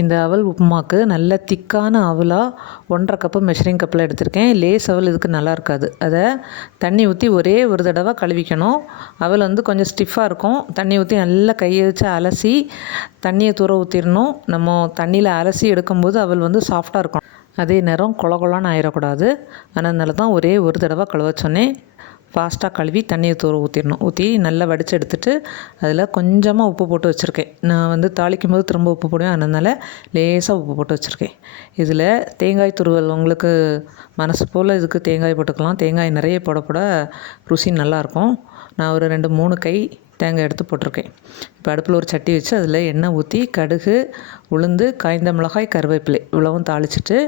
இந்த அவல் உப்புமாவுக்கு நல்ல திக்கான அவலாக 1.5 கப்பு மெஷரிங் கப்பில் எடுத்திருக்கேன். லேஸ் அவல் இதுக்கு நல்லா இருக்காது. அதை தண்ணி ஊற்றி ஒரே ஒரு தடவை கழுவிக்கணும். அவல் வந்து கொஞ்சம் ஸ்டிஃபாக இருக்கும். தண்ணி ஊற்றி நல்லா கையை வச்சு அலசி தண்ணியை தூர ஊற்றிடணும். நம்ம தண்ணியில் அலசி எடுக்கும்போது அவல் வந்து சாஃப்டாக இருக்கும். அதே நேரம் கொல கொலான்னு ஆயிடக்கூடாது. அதனால தான் ஒரே ஒரு தடவை கழுவ சொன்னேன். ஃபாஸ்ட்டாக கழுவி தண்ணியை தூர ஊற்றிடணும். ஊற்றி நல்லா வடித்து எடுத்துகிட்டு அதில் கொஞ்சமாக உப்பு போட்டு வச்சுருக்கேன். நான் வந்து தாளிக்கும் போது திரும்ப உப்பு போடுவேன். அதனால் லேசாக உப்பு போட்டு வச்சுருக்கேன். இதில் தேங்காய் துருவல் உங்களுக்கு மனசு போல் இதுக்கு தேங்காய் போட்டுக்கலாம். தேங்காய் நிறைய போட ருசி நல்லாயிருக்கும். நான் ஒரு 2-3 கை தேங்காய் எடுத்து போட்டிருக்கேன். இப்போ அடுப்பில் ஒரு சட்டி வச்சு அதில் எண்ணெய் ஊற்றி கடுகு, உளுந்து, காய்ந்த மிளகாய், கருவேப்பிலை இவ்வளவும் தாளிச்சிட்டு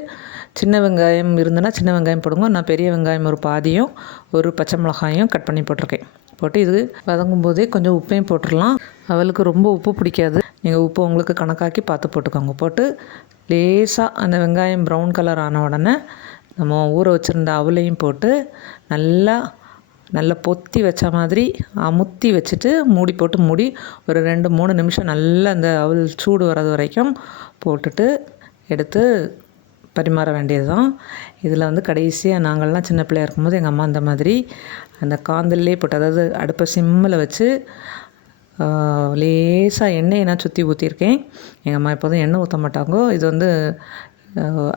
சின்ன வெங்காயம் இருந்ததுன்னா சின்ன வெங்காயம் போடுங்க. நான் பெரிய வெங்காயம் ஒரு பாதியும் ஒரு பச்சை மிளகாயும் கட் பண்ணி போட்டிருக்கேன். போட்டு இது வதங்கும் போதே கொஞ்சம் உப்பையும் போட்டுடலாம். அவளுக்கு ரொம்ப உப்பு பிடிக்காது. நீங்கள் உப்பு உங்களுக்கு கணக்காக்கி பார்த்து போட்டுக்கோங்க. போட்டு லேசாக அந்த வெங்காயம் ப்ரௌன் கலர் ஆன உடனே நம்ம ஊற வச்சுருந்த அவலையும் போட்டு நல்லா பொத்தி வச்ச மாதிரி அமுத்தி வச்சுட்டு மூடி போட்டு மூடி ஒரு 2-3 நிமிஷம் நல்லா அந்த அவல் சூடு வர்றது வரைக்கும் போட்டுட்டு எடுத்து பரிமாற வேண்டியது தான். இதில் வந்து கடைசியாக நாங்கள்லாம் சின்ன பிள்ளையா இருக்கும்போது எங்கள் அம்மா அந்த மாதிரி அந்த காந்தல்லே போட்டு, அதாவது அடுப்பை சிம்மில் வச்சு லேசாக எண்ணெயை நான் சுற்றி ஊற்றிருக்கேன். எங்கள் அம்மா எப்போதும் எண்ணெய் ஊற்ற மாட்டாங்க. இது வந்து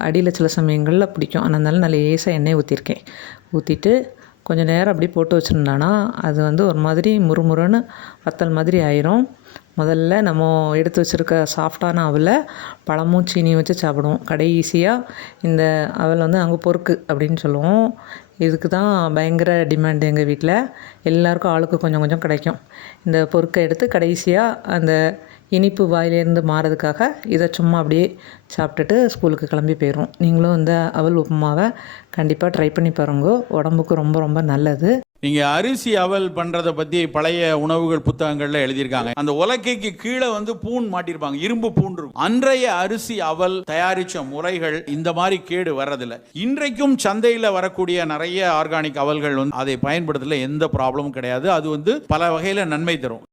அடியில் சில சமயங்களில் பிடிக்கும். அதனால நான் லேசாக எண்ணெய் ஊற்றிருக்கேன். ஊற்றிட்டு கொஞ்சம் நேரம் அப்படி போட்டு வச்சுருந்தோன்னா அது வந்து ஒரு மாதிரி முறுமுறுன்னு வத்தல் மாதிரி ஆயிரும். முதல்ல நம்ம எடுத்து வச்சுருக்க சாஃப்டான அவலை பழமும் சீனியும் வச்சு சாப்பிடுவோம். கடைசியாக இந்த அவல் வந்து நாங்கள் பொறுக்கு அப்படின்னு சொல்லுவோம். இதுக்கு தான் பயங்கர டிமாண்ட் எங்கள் வீட்டில். எல்லாருக்கும் ஆளுக்கு கொஞ்சம் கொஞ்சம் கிடைக்கும். இந்த பொறுக்கை எடுத்து கடைசியாக அந்த இனிப்பு வாயிலேருந்து மாறதுக்காக இதை சும்மா அப்படியே சாப்பிட்டுட்டு ஸ்கூலுக்கு கிளம்பி போயிடும். நீங்களும் இந்த அவல் உப்புமாவை கண்டிப்பாக ட்ரை பண்ணி பாருங்க. உடம்புக்கு ரொம்ப ரொம்ப நல்லது. நீங்கள் அரிசி அவல் பண்ணுறதை பற்றி பழைய உணவுகள் புத்தகங்களில் எழுதியிருக்காங்க. அந்த உலக்கைக்கு கீழே வந்து பூன் மாட்டியிருப்பாங்க, இரும்பு பூன் இருக்கும். அன்றைய அரிசி அவல் தயாரித்த முறைகள் இந்த மாதிரி கேடு வர்றதில்லை. இன்றைக்கும் சந்தையில் வரக்கூடிய நிறைய ஆர்கானிக் அவல்கள் வந்து அதை பயன்படுத்தல எந்த ப்ராப்ளமும் கிடையாது. அது வந்து பல வகையில் நன்மை தரும்.